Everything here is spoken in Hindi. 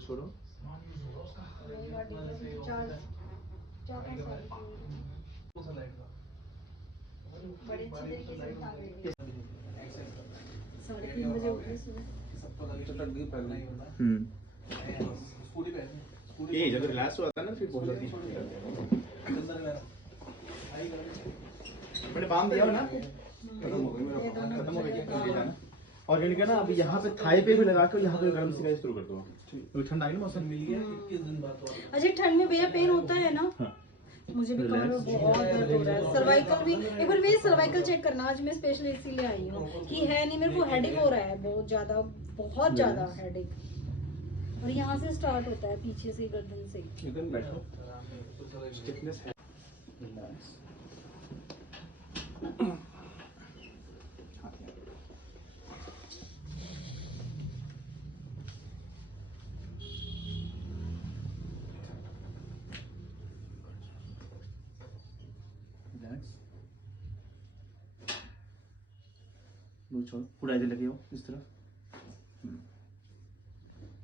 छोड़ो। बड़ी अच्छी तरीके से उठा लेंगे। 3:30 बजे उठी सुबह। ये जब रिलैक्स हुआ था ना फिर बहुत जल्दी मैंने बांध दिया ना, खत्म हो गई ना। और ये ना अभी यहाँ पे थाई पे भी लगा के यहाँ पे गर्म सिकाई शुरू कर दो, क्योंकि ठंड आई ना मौसम। अच्छा ठंड में भैया पेन होता है ना? मुझे भी कमर में बहुत दर्द हो रहा है, सर्वाइकल भी। एक बार मेरी सर्वाइकल चेक करना, आज मैं स्पेशल इसीलिए आई हूँ कि है नहीं, मेरे को हेडेक हो रहा है बहुत ज्यादा हेडेक। और यहाँ से स्टार्ट होता है, पीछे से गर्दन से। इधर बैठो, स्टिफनेस है। छोड़ पूरा इधर लगे हो इस तरफ।